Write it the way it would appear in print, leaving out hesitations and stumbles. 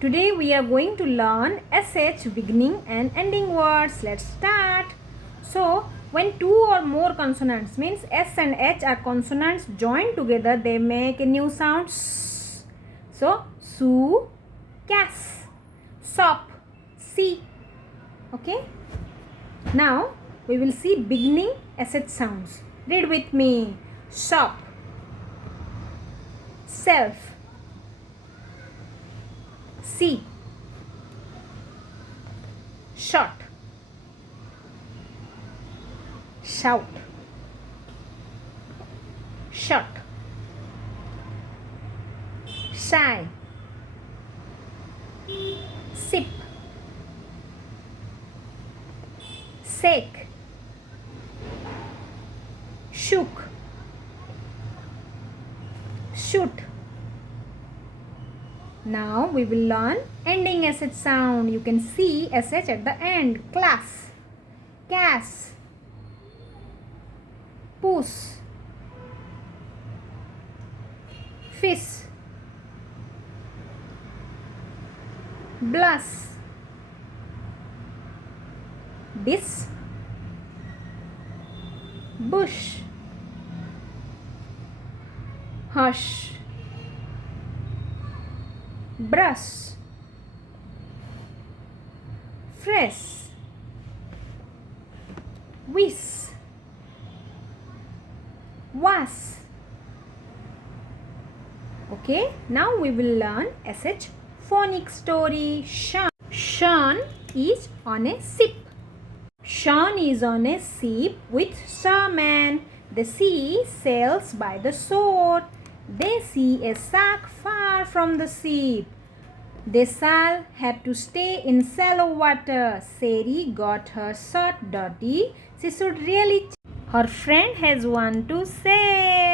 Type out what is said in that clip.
Today we are going to learn SH beginning and ending words. Let's start. So, when two or more consonants means S and H are consonants joined together, they make a new sound S. So, su, cas, sop, si. Okay. Now, we will see beginning SH sounds. Read with me. Shop, self, see, shot, shout, shot, shy, sip, sake, shook, shoot. Now we will learn ending SH sound. You can see SH at the end. Class, cas, puss, fish, bless, dis, bush, hush, brush, fresh, whiz, was. Okay, now we will learn SH phonics story. Sean is on a ship. Sean is on a ship with Sherman. The sea sails by the shore. They see a shark far from the ship. They shall have to stay in shallow water. Sherry got her shirt dirty. She should really. Her friend has one to say.